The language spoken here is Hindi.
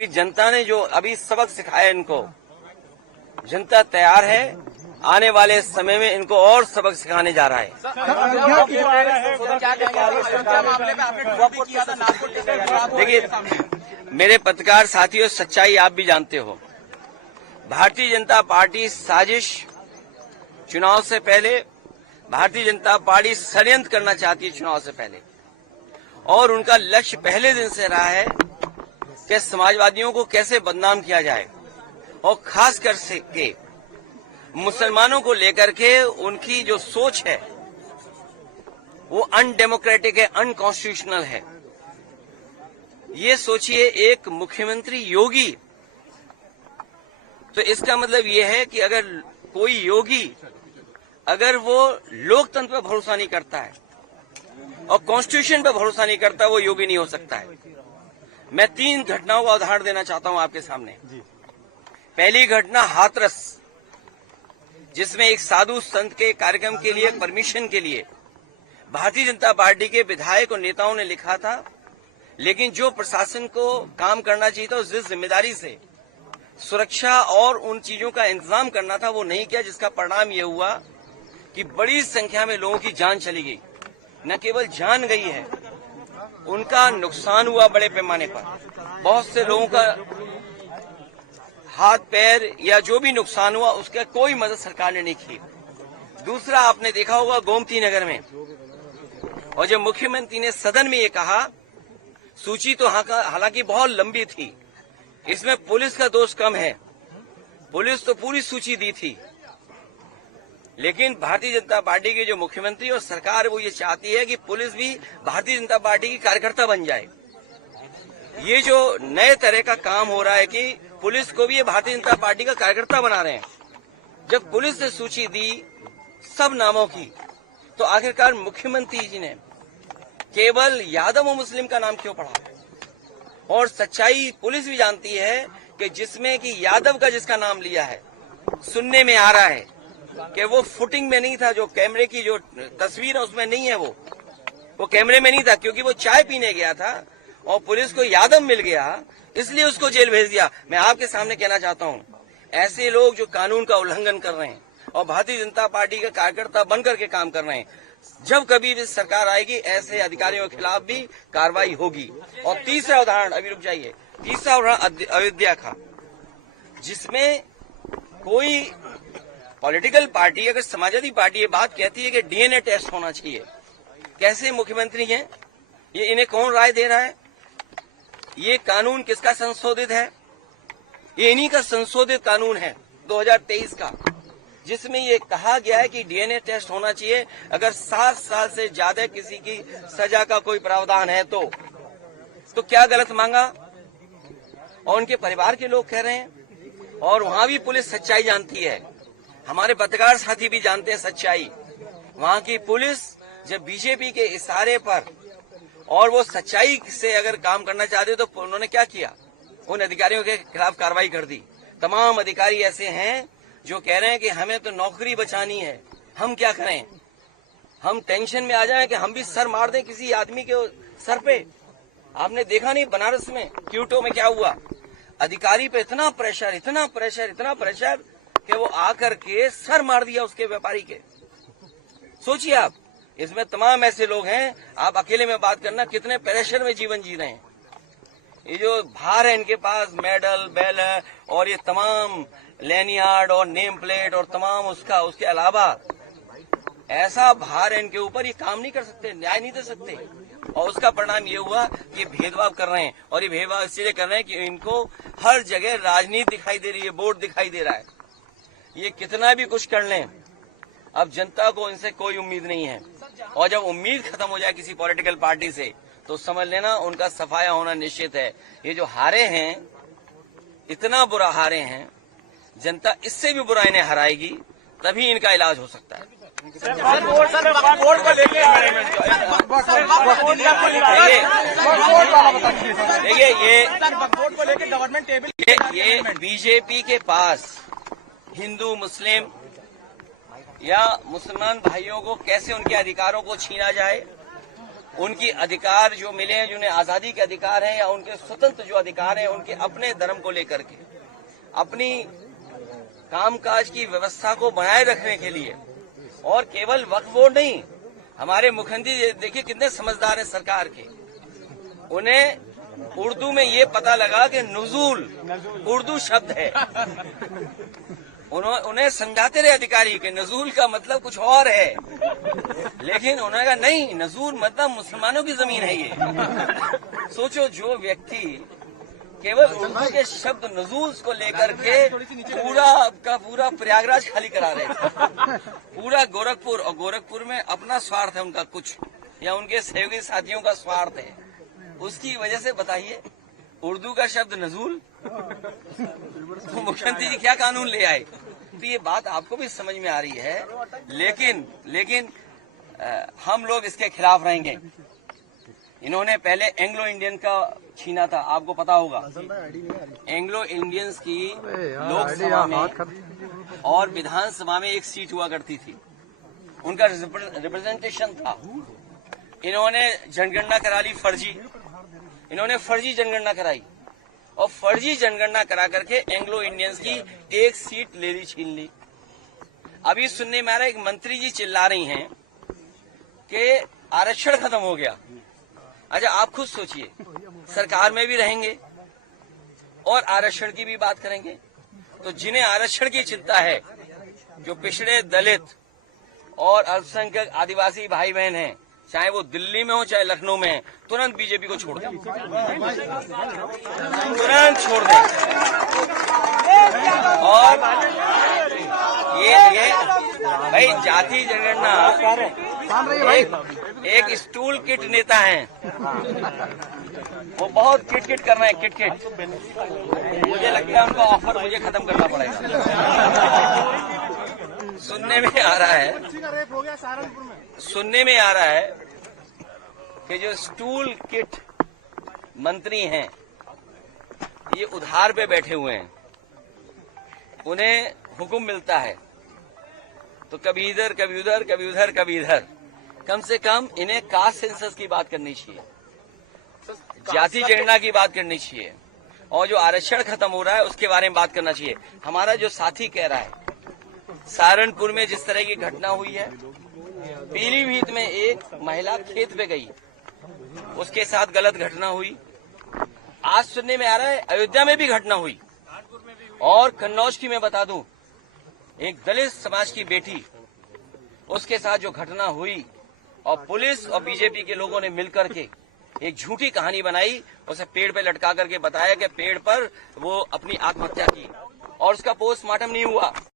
जनता ने जो अभी सबक सिखाया इनको, जनता तैयार है, आने वाले समय में इनको और सबक सिखाने जा रहा है। देखिए मेरे पत्रकार साथियों, सच्चाई आप भी जानते हो। भारतीय जनता पार्टी साजिश, चुनाव से पहले भारतीय जनता पार्टी षड्यंत्र करना चाहती है चुनाव से पहले, और उनका लक्ष्य पहले दिन से रहा है कि समाजवादियों को कैसे बदनाम किया जाए, और खास कर के मुसलमानों को लेकर के उनकी जो सोच है वो अनडेमोक्रेटिक है, अनकॉन्स्टिट्यूशनल है। ये सोचिए एक मुख्यमंत्री योगी, तो इसका मतलब ये है कि अगर कोई योगी अगर वो लोकतंत्र पर भरोसा नहीं करता है और कॉन्स्टिट्यूशन पर भरोसा नहीं करता, वो योगी नहीं हो सकता है। मैं 3 घटनाओं का उदाहरण देना चाहता हूं आपके सामने। पहली घटना हाथरस, जिसमें एक साधु संत के कार्यक्रम के लिए परमिशन के लिए भारतीय जनता पार्टी के विधायक और नेताओं ने लिखा था, लेकिन जो प्रशासन को काम करना चाहिए था, जिस जिम्मेदारी से सुरक्षा और उन चीजों का इंतजाम करना था, वो नहीं किया, जिसका परिणाम ये हुआ कि बड़ी संख्या में लोगों की जान चली गई। न केवल जान गई है, उनका नुकसान हुआ बड़े पैमाने पर। बहुत से लोगों का हाथ पैर या जो भी नुकसान हुआ, उसका कोई मदद सरकार ने नहीं की। दूसरा, आपने देखा होगा गोमती नगर में, और जब मुख्यमंत्री ने सदन में ये कहा, सूची तो हालांकि बहुत लंबी थी, इसमें पुलिस का दोष कम है, पुलिस तो पूरी सूची दी थी, लेकिन भारतीय जनता पार्टी के जो मुख्यमंत्री और सरकार वो ये चाहती है कि पुलिस भी भारतीय जनता पार्टी की कार्यकर्ता बन जाए। ये जो नए तरह का काम हो रहा है कि पुलिस को भी ये भारतीय जनता पार्टी का कार्यकर्ता बना रहे हैं। जब पुलिस ने सूची दी सब नामों की, तो आखिरकार मुख्यमंत्री जी ने केवल यादव और मुस्लिम का नाम क्यों पढ़ा? और सच्चाई पुलिस भी जानती है कि जिसमें कि यादव का जिसका नाम लिया है, सुनने में आ रहा है कि वो फुटिंग में नहीं था, जो कैमरे की जो तस्वीर है उसमें नहीं है, वो कैमरे में नहीं था, क्योंकि वो चाय पीने गया था और पुलिस को यादव मिल गया, इसलिए उसको जेल भेज दिया। मैं आपके सामने कहना चाहता हूं, ऐसे लोग जो कानून का उल्लंघन कर रहे हैं और भारतीय जनता पार्टी का कार्यकर्ता बनकर के काम कर रहे हैं, जब कभी भी सरकार आएगी ऐसे अधिकारियों के खिलाफ भी कार्रवाई होगी। और तीसरा उदाहरण, अभी रुक जाइए, तीसरा उदाहरण अयोध्या का, जिसमें कोई पॉलिटिकल पार्टी, अगर समाजवादी पार्टी ये बात कहती है कि डीएनए टेस्ट होना चाहिए, कैसे मुख्यमंत्री हैं ये, इन्हें कौन राय दे रहा है? ये कानून किसका संशोधित है? ये इन्हीं का संशोधित कानून है 2023 का, जिसमें ये कहा गया है कि डीएनए टेस्ट होना चाहिए अगर 7 साल से ज्यादा किसी की सजा का कोई प्रावधान है तो क्या गलत मांगा? और उनके परिवार के लोग कह रहे हैं, और वहां भी पुलिस सच्चाई जानती है, हमारे पत्रकार साथी भी जानते हैं सच्चाई। वहां की पुलिस जब बीजेपी के इशारे पर और वो सच्चाई से अगर काम करना चाहते तो उन्होंने क्या किया? उन अधिकारियों के खिलाफ कार्रवाई कर दी। तमाम अधिकारी ऐसे हैं जो कह रहे हैं कि हमें तो नौकरी बचानी है, हम क्या करें, हम टेंशन में आ जाएं कि हम भी सर मार दें किसी आदमी के सर पे। आपने देखा नहीं बनारस में क्यूटो में क्या हुआ? अधिकारी पे इतना प्रेशर, इतना प्रेशर, इतना प्रेशर कि वो आकर के सर मार दिया उसके व्यापारी के। सोचिए आप, इसमें तमाम ऐसे लोग हैं, आप अकेले में बात करना कितने प्रेशर में जीवन जी रहे हैं। ये जो भार है इनके पास, मेडल बेल और ये तमाम लैनियार्ड और नेम प्लेट और तमाम उसके अलावा ऐसा भार है इनके ऊपर, ये काम नहीं कर सकते, न्याय नहीं दे सकते। और उसका परिणाम ये हुआ कि भेदभाव कर रहे हैं, और ये भेदभाव इसलिए कर रहे हैं कि इनको हर जगह राजनीति दिखाई दे रही है, वोट दिखाई दे रहा है। ये कितना भी कुछ कर लें, अब जनता को इनसे कोई उम्मीद नहीं है, और जब उम्मीद खत्म हो जाए किसी पॉलिटिकल पार्टी से तो समझ लेना उनका सफाया होना निश्चित है। ये जो हारे हैं, इतना बुरा हारे हैं, जनता इससे भी बुरा इन्हें हराएगी, तभी इनका इलाज हो सकता है। देखिए ये बीजेपी के पास हिंदू मुस्लिम या मुसलमान भाइयों को कैसे उनके अधिकारों को छीना जाए, उनकी अधिकार जो मिले हैं, जिन्हें आजादी के अधिकार हैं या उनके स्वतंत्र जो अधिकार हैं, उनके अपने धर्म को लेकर के अपनी कामकाज की व्यवस्था को बनाए रखने के लिए, और केवल वक्फ बोर्ड नहीं, हमारे मुख्यमंत्री देखिए कितने समझदार हैं सरकार के, उन्हें उर्दू में ये पता लगा कि नुजूल उर्दू शब्द है। उन्हें समझाते रहे अधिकारी कि नजूल का मतलब कुछ और है, लेकिन उन्होंने कहा नहीं, नजूल मतलब मुसलमानों की जमीन है ये। सोचो, जो व्यक्ति केवल उर्दू के शब्द नजूल को लेकर के पूरा का पूरा प्रयागराज खाली करा रहे थे, पूरा गोरखपुर, और गोरखपुर में अपना स्वार्थ है उनका कुछ, या उनके सहयोगी साथियों का स्वार्थ है, उसकी वजह से बताइए उर्दू का शब्द नजूल, तो मुख्यमंत्री जी क्या कानून ले आए। तो ये बात आपको भी समझ में आ रही है, लेकिन हम लोग इसके खिलाफ रहेंगे। इन्होंने पहले एंग्लो इंडियन का छीना था, आपको पता होगा। एंग्लो इंडियंस की लोकसभा में और विधानसभा में एक सीट हुआ करती थी, उनका रिप्रेजेंटेशन था। इन्होंने जनगणना करा ली फर्जी, इन्होंने फर्जी जनगणना कराई, और फर्जी जनगणना करा करके एंग्लो इंडियंस की एक सीट ले ली, छीन ली। अभी सुनने में आ रहा है, एक मंत्री जी चिल्ला रही हैं कि आरक्षण खत्म हो गया। अच्छा, आप खुद सोचिए, सरकार में भी रहेंगे और आरक्षण की भी बात करेंगे, तो जिन्हें आरक्षण की चिंता है, जो पिछड़े दलित और अल्पसंख्यक आदिवासी भाई बहन हैं, चाहे वो दिल्ली में हो चाहे लखनऊ में है, तुरंत बीजेपी को छोड़ दें, तुरंत छोड़ दें। और ये भाई जाति जनगणना एक स्टूल किट नेता हैं, वो बहुत किट कर रहे हैं, किट। मुझे लगता है उनका ऑफर मुझे खत्म करना पड़ेगा। सुनने में आ रहा है कि जो स्टूल किट मंत्री हैं, ये उधार पे बैठे हुए हैं, उन्हें हुक्म मिलता है तो कभी इधर कभी उधर, कभी उधर कभी इधर। कम से कम इन्हें कास्ट सेंसस की बात करनी चाहिए, जाति जनगणना की बात करनी चाहिए, और जो आरक्षण खत्म हो रहा है उसके बारे में बात करना चाहिए। हमारा जो साथी कह रहा है, सहारनपुर में जिस तरह की घटना हुई है, पीलीभीत में एक महिला खेत पे गई, उसके साथ गलत घटना हुई। आज सुनने में आ रहा है अयोध्या में भी घटना हुई, और कन्नौज की मैं बता दूं, एक दलित समाज की बेटी, उसके साथ जो घटना हुई, और पुलिस और बीजेपी के लोगों ने मिलकर के एक झूठी कहानी बनाई, उसे पेड़ पे लटका करके बताया कि पेड़ पर वो अपनी आत्महत्या की, और उसका पोस्टमार्टम नहीं हुआ।